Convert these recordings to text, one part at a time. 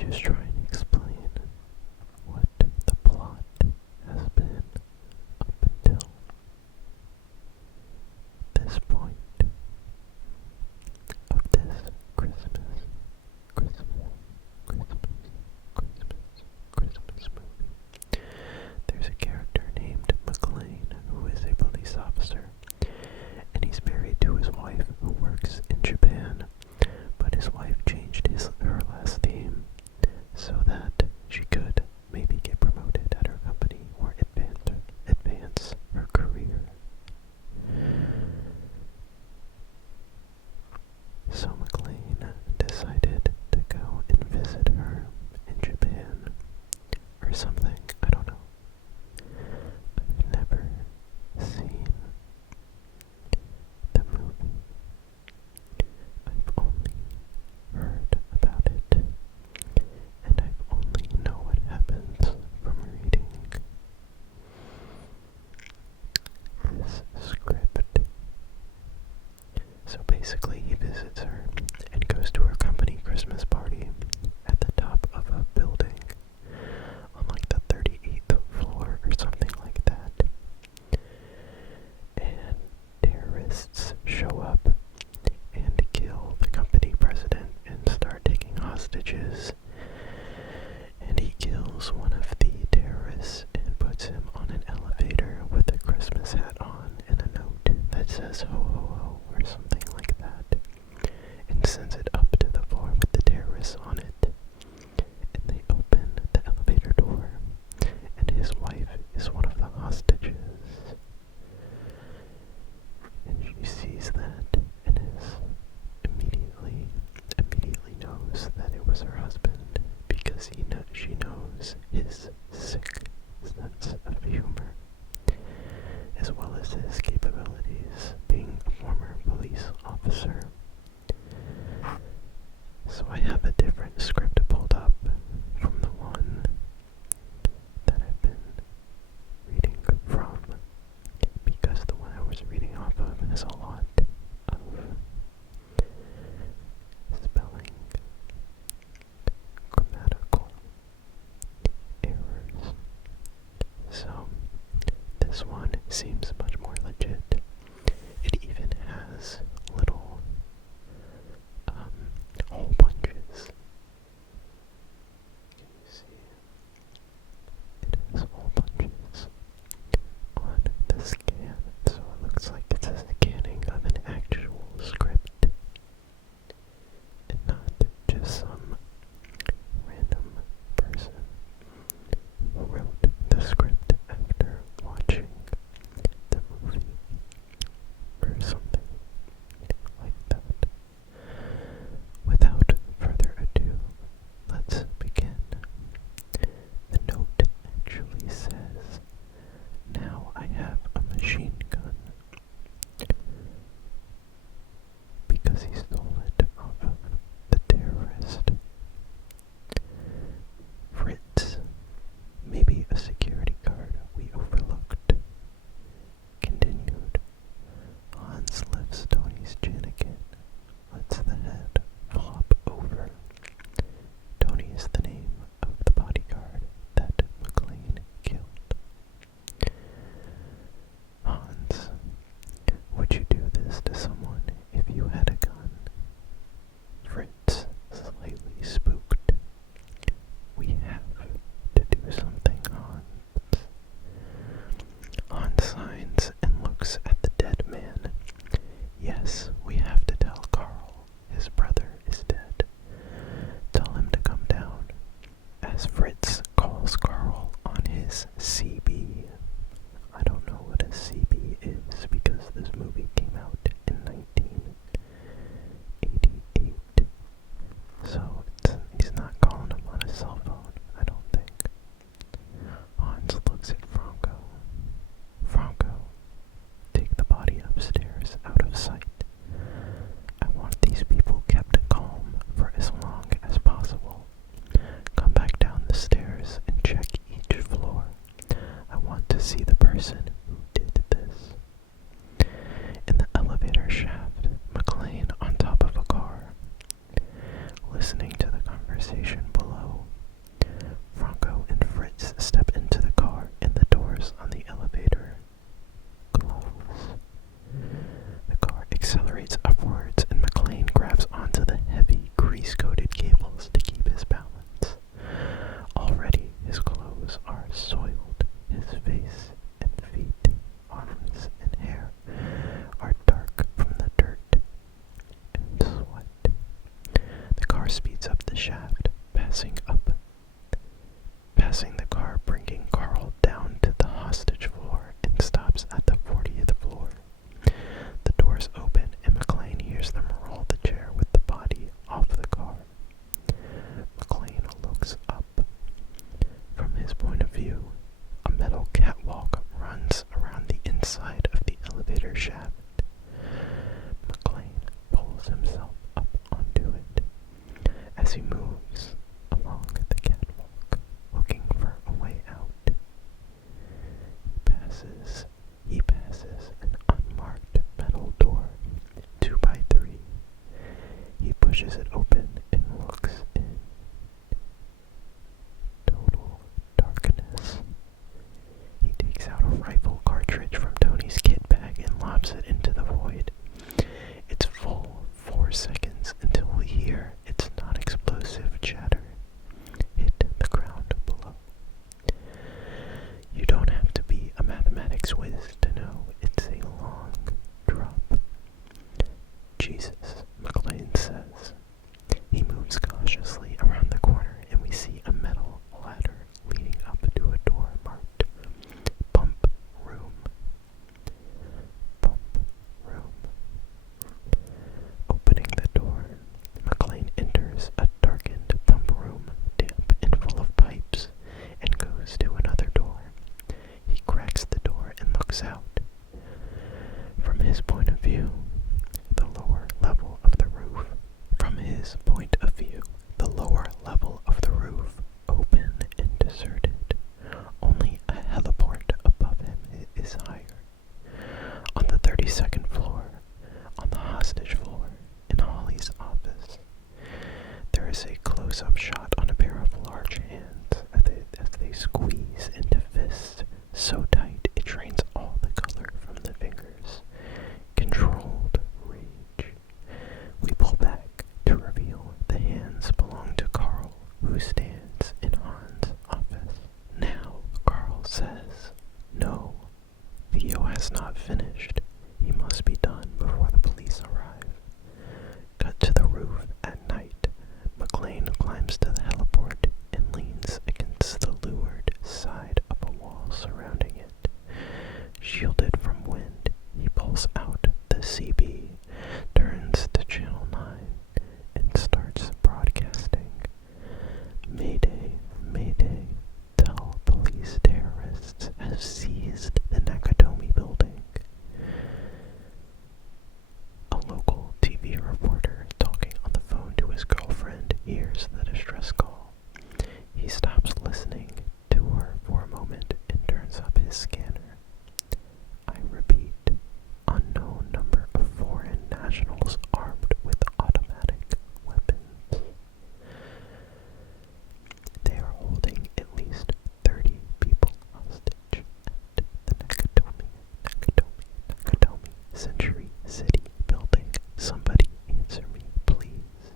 just try and explain what the plot has been up until this point of this Christmas movie. There's a character named McLean who is a police officer, and he's married to his wife who works in Japan, but his wife changed her last name so that she could maybe get promoted at her company or advance her career. So McLean decided to go and visit her in Japan or something. I don't know. I've never seen the movie. I've only heard about it, and I only know what happens from reading this script. So basically he visits her and goes to her company Christmas party at the top of a building on like the 38th floor or something like that. And terrorists show up and kill the company president and start taking hostages. And he kills one of the terrorists and puts him on an elevator with a Christmas hat on and a note that says ho ho ho or something like that, and sends it up to the floor with the terrorists on it. And they open the elevator door, and his wife is one of the hostages. And she sees that and is immediately knows that it was her husband, because she knows his sick sense of humor, as well as his capabilities being a former police officer. So I have a different script pulled up from the one that I've been reading from, because the one I was reading off of has a lot of spelling, grammatical errors. So this one seems much more legit. It even has little hole punches. Can you see? It has hole punches on the scan, so it looks like it's a scanning of an actual script and not just some random person who wrote the script after watching the shaft, passing the car, bringing Carl down to the hostage floor, and stops at the 40th floor. The doors open, and McLean hears them roll the chair with the body off the car. McLean looks up. From his point of view, a metal catwalk runs around the inside of the elevator shaft. McLean pulls himself up onto it. As he moves along the catwalk, looking for a way out, he passes an unmarked metal door, 2x3. He pushes it open and looks in. Total darkness. He takes out a rifle cartridge from Tony's kit bag and lobs it into the void. It's full 4 seconds until we hear its non-explosive chatter hit the ground below. You don't have to be a mathematics whiz to know it's a long drop. Jesus, McLean says. He moves cautiously around the corner and we see a metal ladder leading up to a door marked Pump Room. Pump Room. Opening the door, McLean enters a darkened pump room, damp and full of pipes, and goes to another door. He cracks the door and looks out. From his point of view, the lower level of the roof. Open and deserted. Only a heliport above him is higher. On the 32nd floor, on the hostage floor, in Holly's office, there is a close-up shot on a pair of large hands as they squeeze into fists so tight it drains all the color from the fingers. Controlled rage. We pull back to reveal the hands belong to Carl, who stands in Han's office. Now, Carl says, "No, Theo has not finished. He must be done before the police arrive." Cut to the roof at night. McLean climbs to the heliport and leans against the leeward side of a wall surrounding it. Shielded from wind, he pulls out the CB, turns to Channel 9, and starts broadcasting. "Mayday, Mayday, tell police terrorists have seized the Nakatomi building." A local TV reporter talking on the phone to his girlfriend hears the distress call. He stops listening to her for a moment and turns up his scanner. I repeat, unknown number of foreign nationals armed with automatic weapons. They are holding at least 30 people hostage at the Nakatomi Century City building. Somebody answer me, please.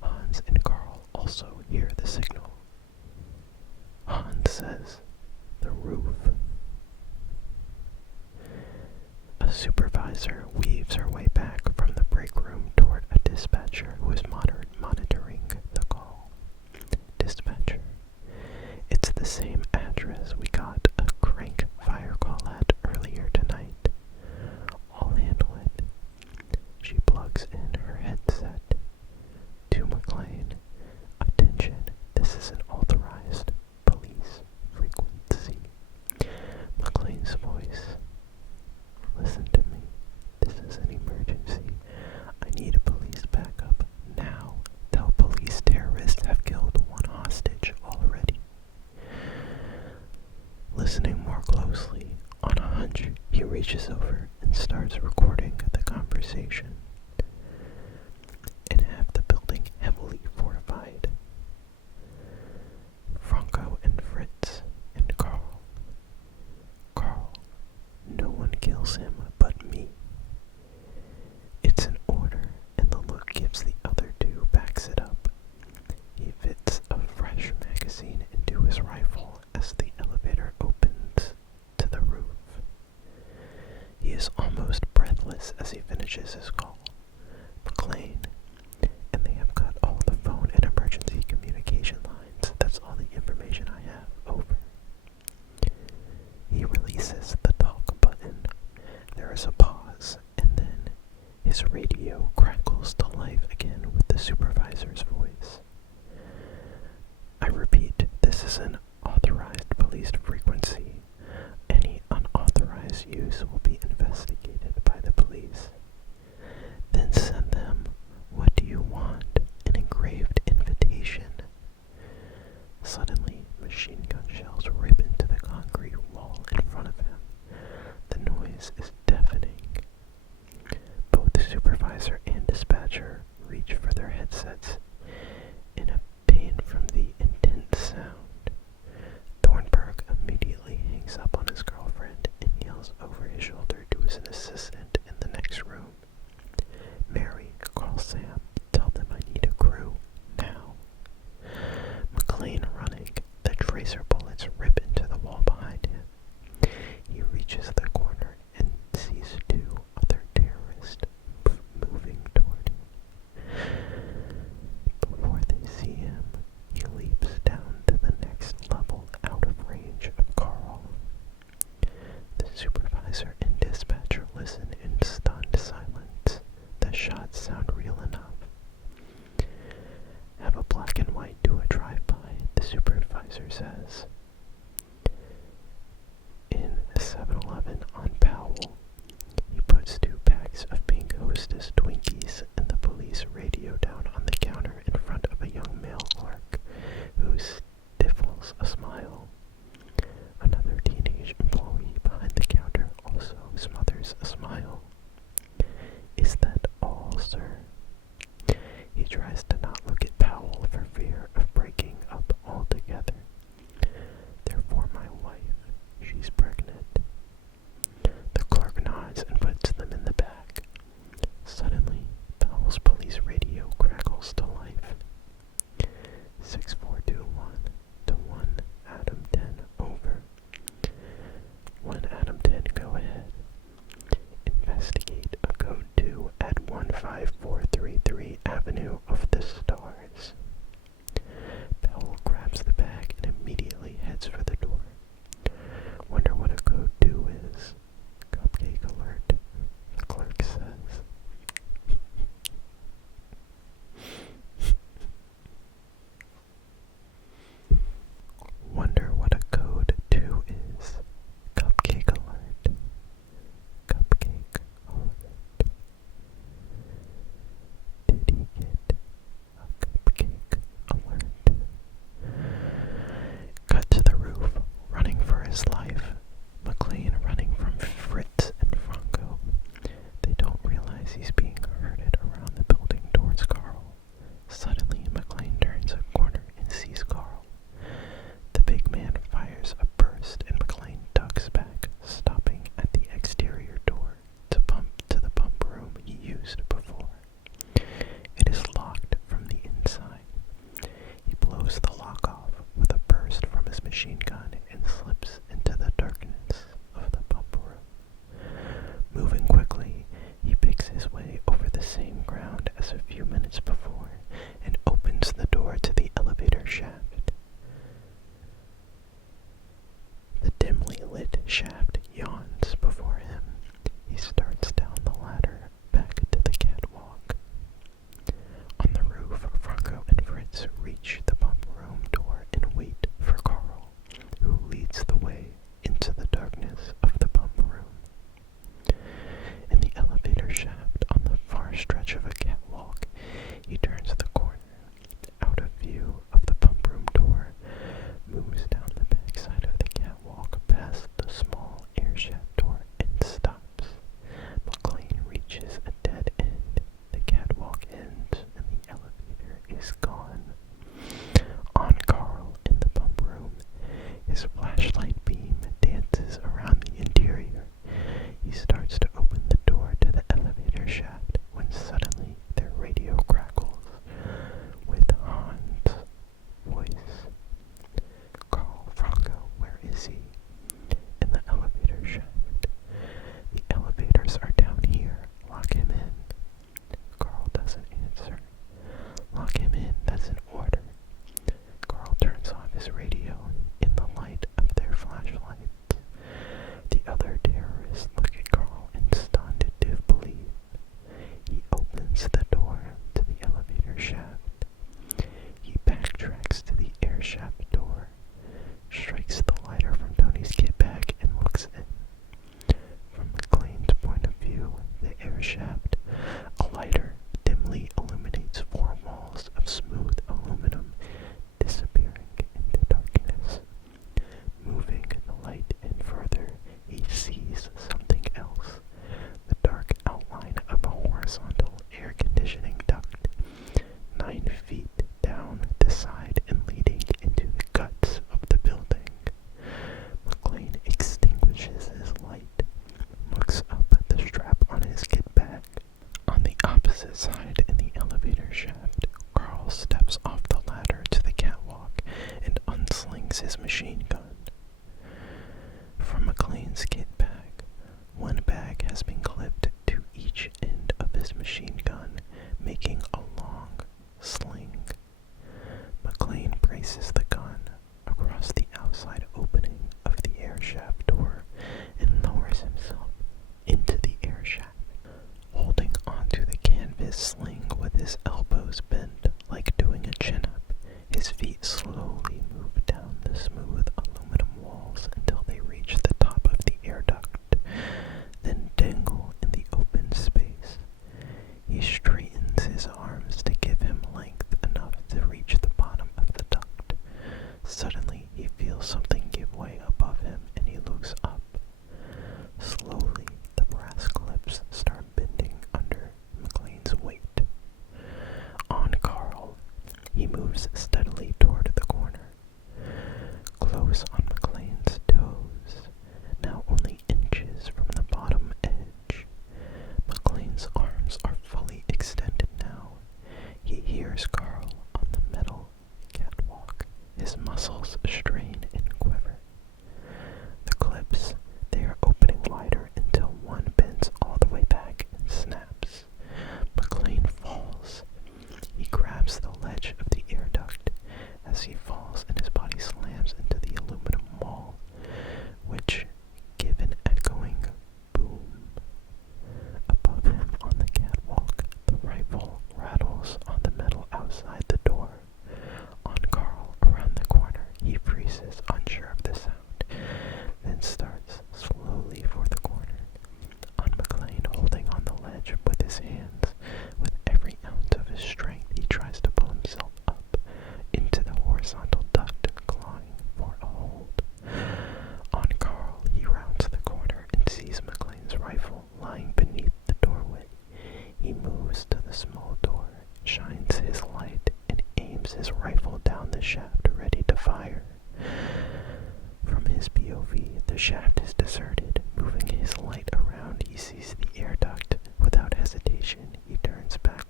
Hans and Carl also hear the signal. Hans says, "The roof." A supervisor weaves her way back from the break room toward a dispatcher who is monitoring the call. Dispatcher, it's the same address we got a crank fire call at earlier tonight. I'll handle it. She plugs in her headset. To McLean, attention, this is an authorized police frequency. McLean's voice. Listen to me. This is an emergency. I need a police backup now. Tell police terrorists have killed one hostage already. Listening more closely, on a hunch, he reaches over and starts recording the conversation. In half the building heavily fortified. Franco and Fritz and Carl. Carl, no one kills him but me. It's an order, and the look gives the other two backs it up. He fits a fresh magazine into his rifle as the elevator opens to the roof. He is almost breathless as he finishes his call. is an authorized police frequency. Any unauthorized use will be investigated by the police. Then send them, what do you want? An engraved invitation. Suddenly, machine gun shells rip into the concrete wall in front of him. The noise is deafening. Both the supervisor and dispatcher reach for their headsets in a pain from the intense sound. Thornburg immediately hangs up on his girlfriend and yells over his shoulder to his assistant in the next room. Mary, call Sam. Tell them I need a crew. Now. McLean running. The tracer bullets rip into the wall behind him. He reaches the corner and sees two other terrorists moving toward him. Before they see him, he leaps down to the next level out of range of Carl. The supervisor and dispatcher listen in stunned silence. The shots sound real enough. Have a black and white do a drive-by, the supervisor says. In a 7-Eleven on Powell, he puts 2 packs of pink Hostess Twinkies and the police radio down on the counter in front of a young male clerk who stifles a smile. Another teenage employee behind the counter also smothers a smile. Is that all, sir? He tries to not look at Powell for fear of breaking up altogether. They're for my wife. She's pregnant. The clerk nods and puts them in the bag. Suddenly, Powell's police radio crackles to life. 6421 to 1 Adam 10 over. 1 Adam 10, go ahead. Investigate a code 2 at 15433 Avenue of the Stars. Powell grabs the bag and immediately heads for the door. Wonder what a code 2 is. Cupcake alert, the clerk says. Wonder what a code 2 is. Cupcake alert. Cupcake alert. Did he get a cupcake alert? Cut to the roof, running for his life. McLean running from Fritz and Franco. They don't realize he's being herded around the building towards Carl. Suddenly, McLean turns a corner and sees Carl. The big man fires a burst and McLean ducks back, stopping at the exterior door to the pump room he used before. It is locked from the inside. He blows the lock off with a burst from his machine gun and slips into the darkness of the pump room. Moving quickly, he picks his way over the same ground as a few minutes before and opens the door to the elevator shaft. The dimly lit shaft yawns before him. He starts down the ladder back to the catwalk. On the roof, Franco and Fritz reach the pump room door and wait for Carl. machine gun. From McLean's kit bag, one bag has been clipped to each end of his machine gun, making a long sling. McLean braces the gun across the outside opening of the air shaft door and lowers himself into the air shaft, holding onto the canvas sling with his elbows bent like doing a chin-up. His feet slowly move down the smooth aluminum walls until they reach the top of the air duct, then dangle in the open space. He straightens his arms to give him length enough to reach the bottom of the duct. Suddenly, he feels something give way above him and he looks up. Slowly, the brass clips start bending under McLean's weight. On Carl, he moves steadily toward the corner, close on McLean's toes, now only inches from the bottom edge. McLean's arms are fully extended now. He hears Carl on the metal catwalk. His muscles strain and quiver. The clips, they are opening wider until one bends all the way back and snaps. McLean falls. He grabs the ledge of the air duct. As he falls and his body slams into the aluminum wall, which give an echoing boom. Above him on the catwalk, the rifle rattles on the metal outside the door. On Carl, around the corner, he freezes, unsure of the sound, then starts slowly for the corner. On McLean, holding on the ledge with his hands, with every ounce of his strength, he tries to pull himself up into the horizontal duct, clawing for a hold. On Carl, he rounds the corner and sees McLean's rifle lying beneath the doorway. He moves to the small door, shines his light, and aims his rifle down the shaft, ready to fire. From his POV, the shaft is deserted. Moving his light around, he sees the air duct. Without hesitation, he turns back